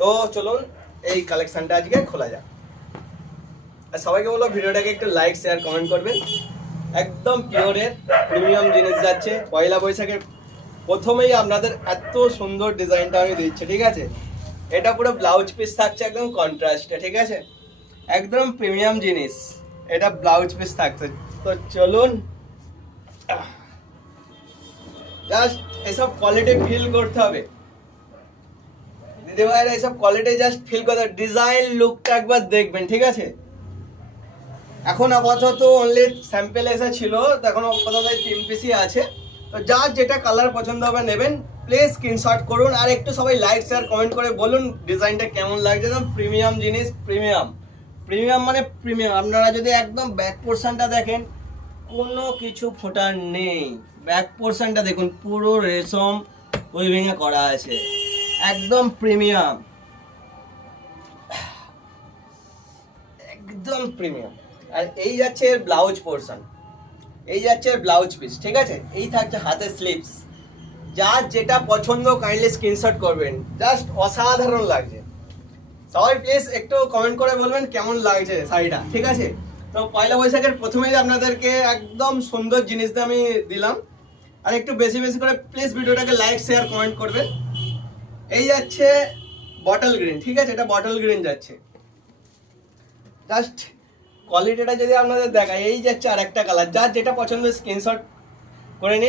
তো চলুন এই কালেকশনটা আজকে খোলা যাক। আর সবাইকে বলো ভিডিওটাকে একটু লাইক শেয়ার কমেন্ট করবেন। একদম পিওরের প্রিমিয়াম জিনিস যাচ্ছে পয়লা বৈশাখের প্রথমেই আপনাদের এত সুন্দর ডিজাইনটা আমি দিচ্ছি, ঠিক আছে। এটা পুরো ব্লাউজ পিস থাকছে একদম কন্ট্রাস্টে, ঠিক আছে, একদম প্রিমিয়াম জিনিস। এটা ব্লাউজ পিস থাকছে। তো চলুন জাস্ট এসব কোয়ালিটি ফিল করতে হবে দিদি ভাইরা, এসব কোয়ালিটি জাস্ট ফিল করতে হবে। ডিজাইন লুকটা একবার দেখবেন, ঠিক আছে। এখন আপাতত অনলি স্যাম্পেল এসে ছিল, তো এখন আপাতত 3 পিসই আছে। তো যার যেটা কালার পছন্দ হবে নেবেন, প্লিজ স্ক্রিনশট করুন। আর একটু সবাই লাইক শেয়ার কমেন্ট করে বলুন ডিজাইনটা কেমন লাগছে। একদম প্রিমিয়াম জিনিস, প্রিমিয়াম প্রিমিয়াম মানে প্রিমিয়াম। আপনারা যদি একদম ব্যাক পোর্শনটা দেখেন, কোনো কিছু ফোটা নেই। ব্যাক পোর্শনটা দেখুন, পুরো রেশম উইভিং এ করা আছে, একদম প্রিমিয়াম, একদম প্রিমিয়াম। আর এই যাচ্ছে এর ব্লাউজ পোর্শন, এই যাচ্ছে এর ব্লাউজ পিস, ঠিক আছে। এই থাকছে হাতের স্লিভস। যার যেটা পছন্দ কাইন্ডলি স্ক্রিনশট করবেন, জাস্ট অসাধারণ লাগছে। সবাই প্লিজ একটু কমেন্ট করে বলবেন কেমন লাগছে শাড়িটা, ঠিক আছে। তো পয়লা বৈশাখের প্রথমেই আপনাদেরকে একদম সুন্দর জিনিসটা আমি দিলাম। আর একটু বেশি বেশি করে প্লিজ ভিডিওটাকে লাইক শেয়ার কমেন্ট করবেন। এই যাচ্ছে বটল গ্রিন, ঠিক আছে, এটা বটল গ্রিন যাচ্ছে। জাস্ট কোয়ালিটিটা যদি আপনাদের দেখায়, এই যাচ্ছে আর একটা কালার। যার যেটা পছন্দ স্ক্রিনশট করে নিন।